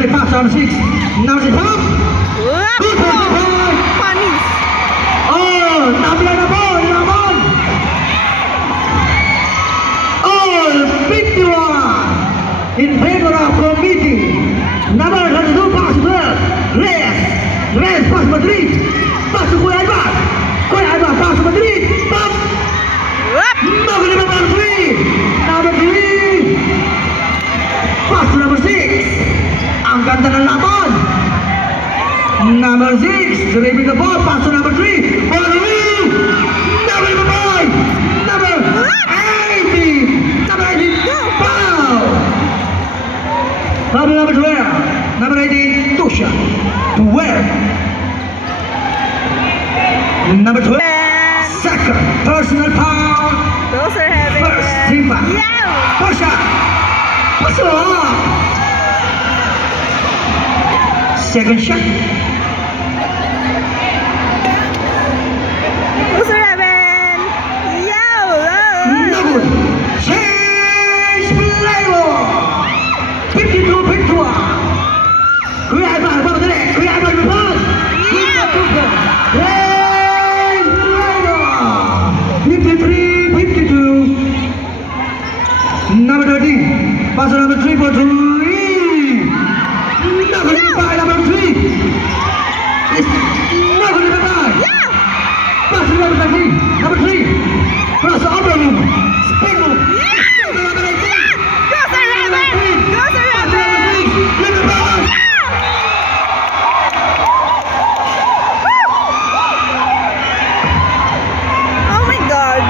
Really fast on 6. Number 6. Up. Good point. Panis. Oh, tabla na po. Naman. All 51 in favor of committee. Number 32 pass well. Rest pass Madrid. Pass to Kuya Ibar. Kuya Ibar pass to Madrid. Stop. Number 3. Number 3. Pass to number 6. Ang ganda ng laban. Number 6. Dribbling the ball. Pass to number 3. Ball away. Number 5. Number 18. Number 18. Foul. Foul number 12. Number 18. Tusha. 12. Number 12. Second. Personal foul. Those are heavy. First. Timba. Yeah. Tusha. Pass off. Second shot. Those are heavy. Yeah. No good. Change play ball. 52-51. Kuya Ibar, ball to the net. Kuya Ibar, the ball. Change play ball. 53-52. Number 13. Pass to number 3 for 3. Number 5, number 3. It's number 5. Yeah. Pass to number 13. Number 3. Cross the upper room. Spin move. Yeah. Number 18. Those are heavy. Those are Pass to number heavy. 3. Number 5. Oh my God.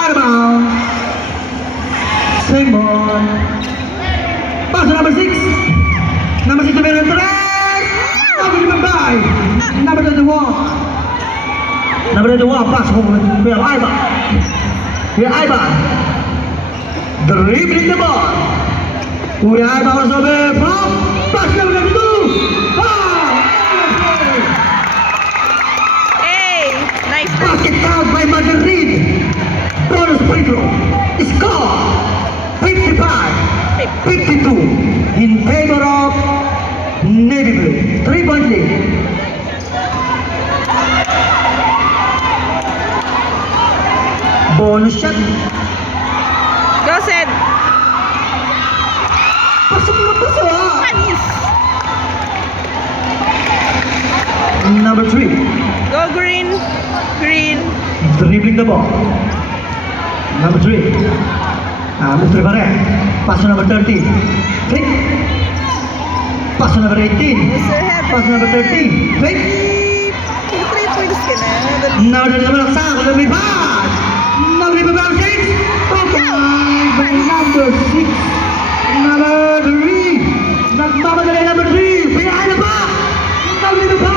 Out of bounds. Same ball. Pass to number 6. Number 6 to number 3. Number 5. Number 21. Number 21. Pass home. Kuya Ibar. Kuya Ibar. Dribbling the ball. Kuya Ibar was over. From. Pass to number 2. Foul. Hey. Nice. Basket foul by Madrid. Bonus free throw. Score 55-52 in favor of Navy Blue. 3-point lead. Bonus shot. Go, Sid. Pasok na pasok. Panis. Number 3. Go, Green. Green. Dribbling the ball. Number 3. Move pa rin. Pass to number 13. Fake. Pass to number 18. Those are heavy. Pass to number 13. Fake. 3 points ka na. Now there's a sound. Let me pass. Now we number 6. By number 6. Number 3. Nagmamadali number 3. Behind the back. Now we number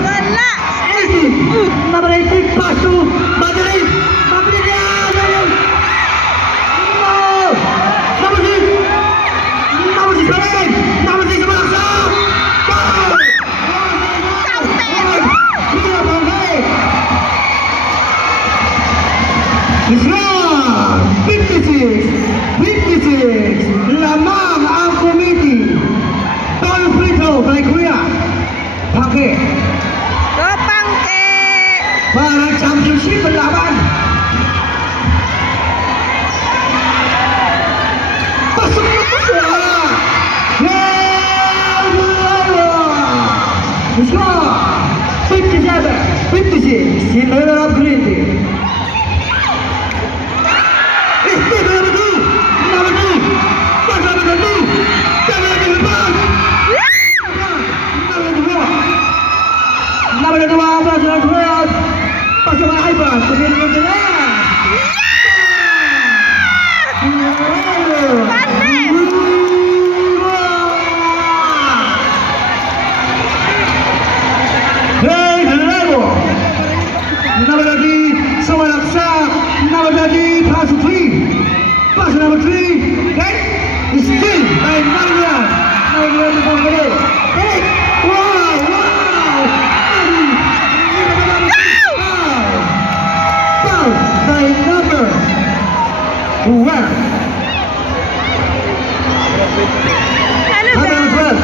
Wala. 18. Number 18. Pass to Madrid. Madrid. No. Number 6. Number 6. Number 6. Malaksa. Foul. It's wrong! 56! Lamang ang committee! Bonus free throw kay Kuya Pake Go, Pangke. para championship ang laban! Pasok na po siya! Let's go! 57-56 in favor of Green Team. Number 2! Number 2! Pass number 2! Number 2! Number 2! Pass number 12! Pass number Ibar! Tumili ng galas! Hey, Lego! Number Ano How ba? about 12?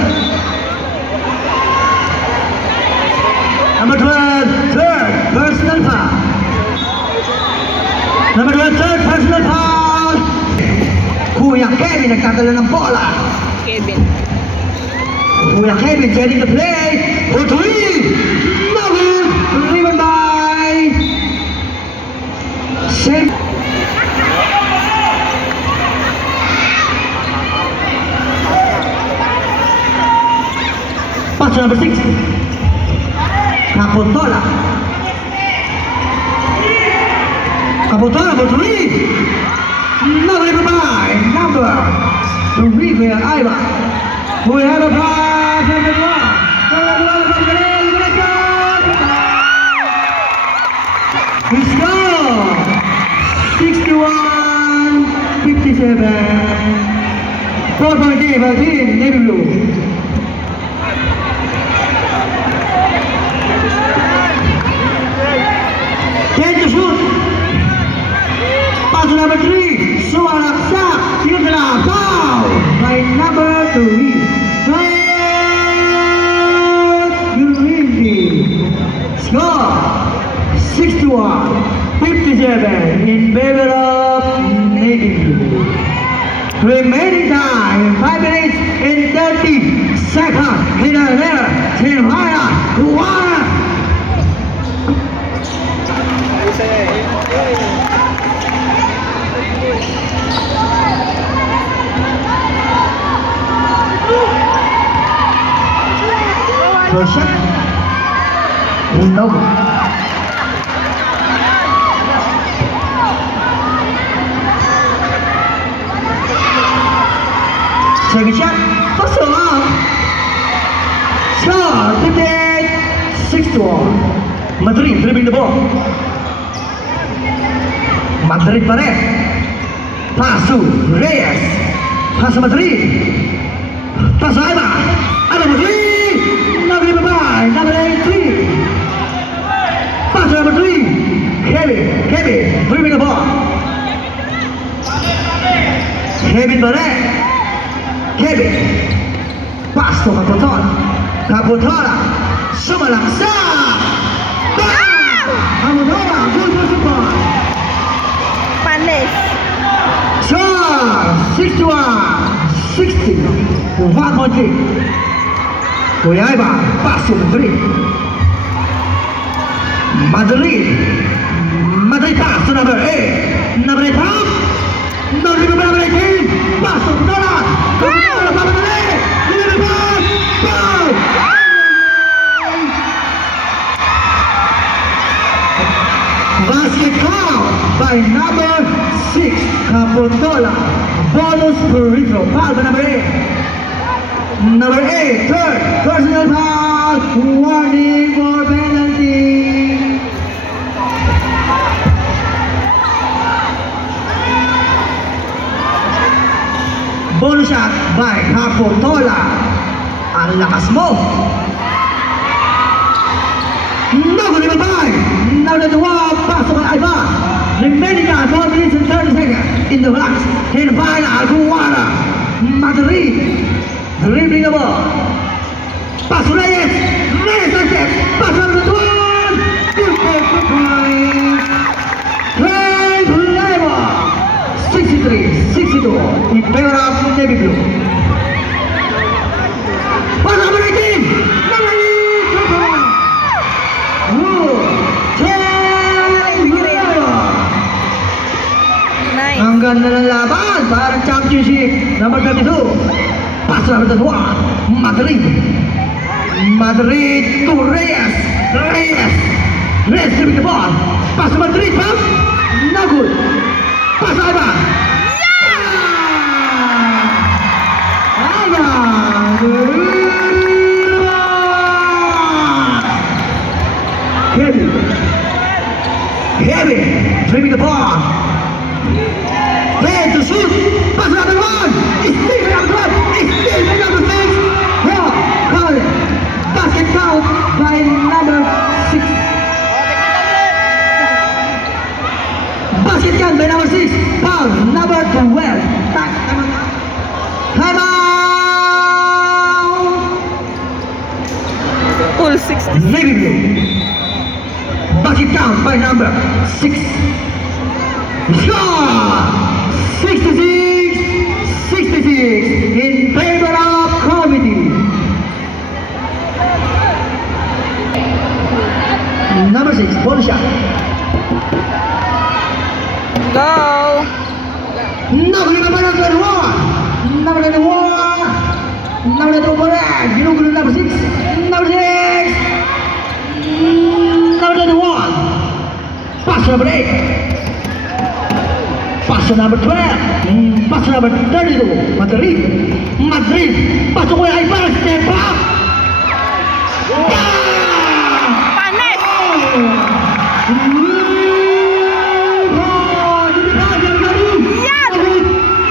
Number 12, third personal foul. Number 12, third personal foul. Kuya Kevin nagtatalo ng bola. Kevin. Kuya Kevin setting the play for three. No good. Driven by Shane. Pass to number 6. Capotola. Capotola for three. No driven by number 3 Kuya Ivan. We have a pass and the ball. We score 61-57. 4-point game by team Navy Blue. Ten to shoot. Pass to number 3. Sualaksa. Yudra. Foul by number 3. Score 61-57 in favor of Navy Blue. Remaining time 5 minutes and 30 seconds. Here, Tinhaya, Kuwara. First shot. No. Second shot. First one. Score 58-61. Madrid dribbling the ball. Madrid pa rin. Pass to Reyes. Pass to Madrid. Pass to Iba. Ano Madrid? Number 5, number 83. Pass to number 3. Kevin, dribbling the ball. Kevin pa rin. Kevin. Pass to Capotola. Sumalaksa. Bang! Capotola, good support. Panis. Score 61-60. 1-point lead. Kuya Iba, pass to Madrid. Madrid pass to number 8. Number 8 half. Number 18. Pass to Capotola. Capotola, Madrid. Number 5. Foul. Basket count by number 6, Capotola. Bonus per retro. Foul by number 8. Number 8, third personal foul. Warning for penalty. Bonus shot by Capotola. Ang lakas mo. No good number 5. Now the one pass to Iba. Remaining time 4 minutes and 30 seconds in the blocks. In the final, Kuwara. Madrid. Dribbling the ball. Pass to Reyes. Reyes again. Pass on the one. Good point. Trade level. 63-62 in favor of Navy Blue. Pass number 18. Number 8. Nice. Ang ganda ng laban para championship. Number 32. Pass number 21. Madrid to Reyes. Reyes dribbling the ball. Pass to Madrid. Pump. No good. Pass Iba. Iba. Heavy. Dribbling the ball. Play to shoot. Pass number 1. It's still number 12. It's still number 6. Here, call it. Basket count by number 6. Basket count by number 6. Foul. by number 6. Score 66 in favor of committee. Number 6, ball shot. Go! Number 21. Number 21. Number 2 correct. Guru number 6. Number 6. Number 21. Pass number 8. Pass number 12. Pass number 32. Madrid. Pass away. I pass. Step up. Panis! Yan! Yan!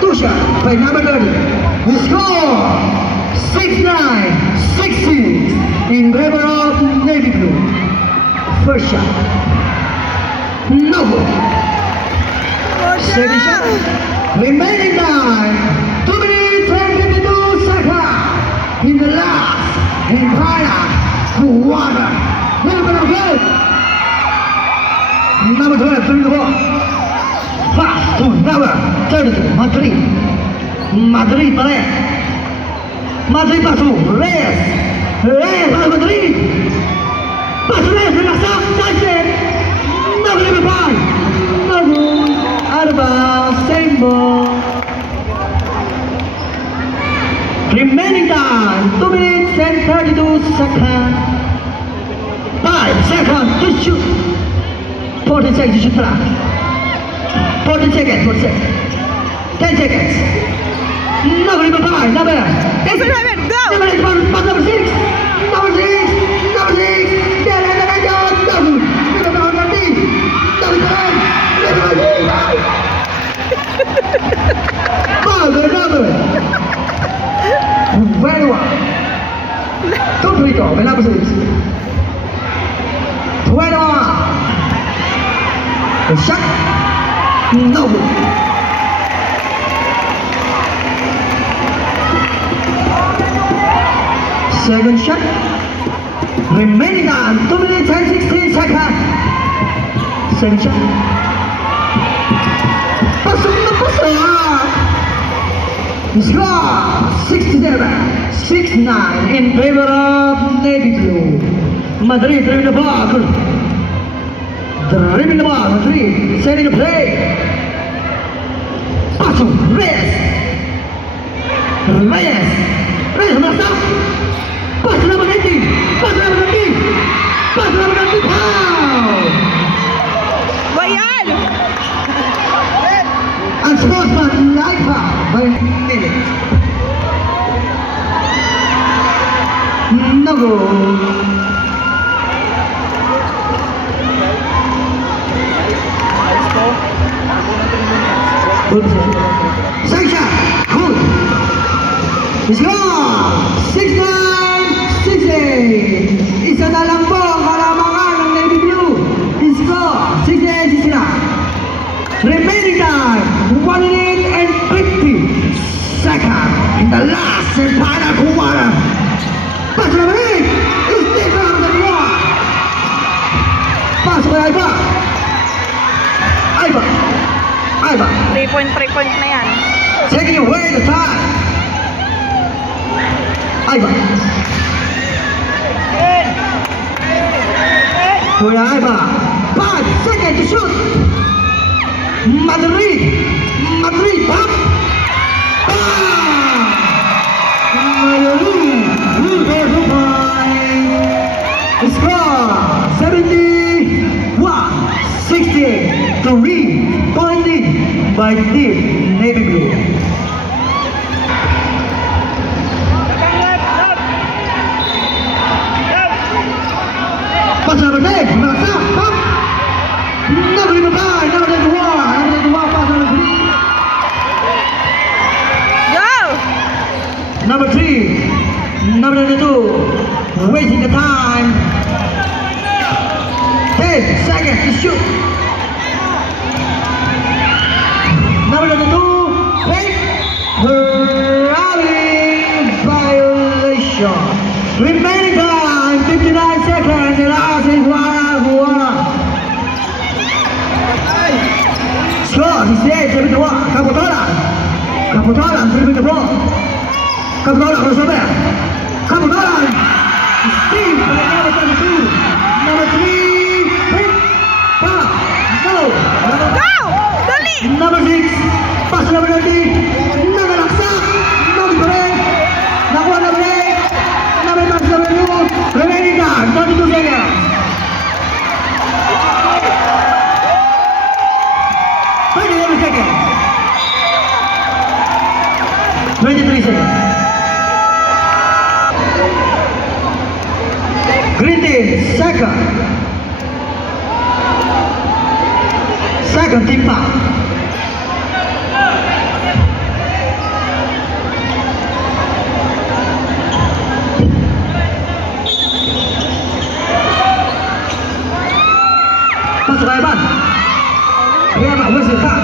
Two shot by number 30. The score 6-9, 16 in favor of Navy Blue. First shot. No good. Second shot. Remaining time 2 minutes and 52 seconds in the last and final quarter. Number 12. Number 12, through the ball. Pass to number 32, Madrid. Madrid balik. Madrid pasu. Reyes. Reyes lalu Madrid. Pasu Reyes berlasak. Sanchez. Number 5. Bagus. Arba. Same ball. Remaining time 2 minutes and 32 seconds. 5 seconds to shoot. 40 seconds to shoot clock. 40 seconds, 10 seconds. Number 5, number. Yes, go! Number 6, number 6. Number 6. Very well. Two free throw, number 6. 21. The shot. No good. Second shot. Remaining time 2 minutes and 16 seconds. Second shot. Pasok. Score 67-69 in favor of Navy Blue. Madrid dribbling the ball. Dribbling the ball. Madrid setting the play. Paso. Reyes merasa. Pass number 19. Pass number 19. Foul. Bayan! Unsportsmanlike foul by minute. No goal. Second shot. Good. Let's go. 6-9, 6-8. Isa na lang po ang kalamangan ng Navy Blue. Score 68-69. Remaining time 1 minute and 50 seconds in the last and final quarter. Pass number 8 is different from the one. Pass by Ivan. 3 point na yan. Taking away the time. Ivan. Kuya Ivan. 5 seconds to shoot. Madrid. Pop. Score 71-68. 3-point lead by Team Navy Blue. Pass number 9, Marasa, pop. Number 5, number 1, pass number 3. Go! Number 3, number 2, wasting the time. 10 seconds to shoot. Number 2, wait. Ravi. 29 seconds. The last is one. Score 68-72. Kaputolan. Kaputolan dribbling the ball. Kaputolan crossover. Kaputolan. Steve number 32. Number 3. Hit. Pass. No. Go! Dali! Number 6. Pass number 30. Nagalaksak. Number 3. Nakuha number 8. Number 5 number 2. Remaining time 32 seconds. 27 seconds. 23 seconds. Green team, second. Second team foul. Pasok kay Evan. Evan, Wesley Tan.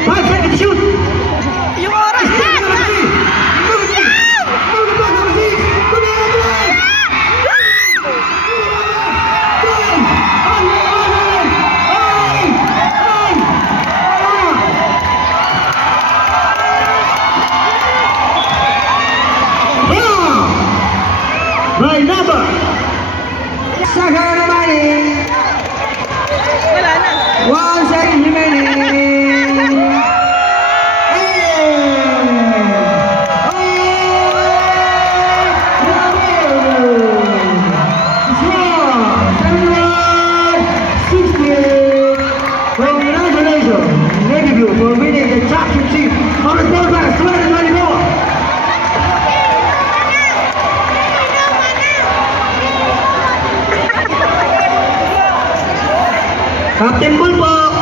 Five seconds shoot. Yung oras na! Right number. Second remaining. Wala na. 1 second remaining. Congratulations, Navy for winning the championship of the Sport Class 2024. Captain Pulpo.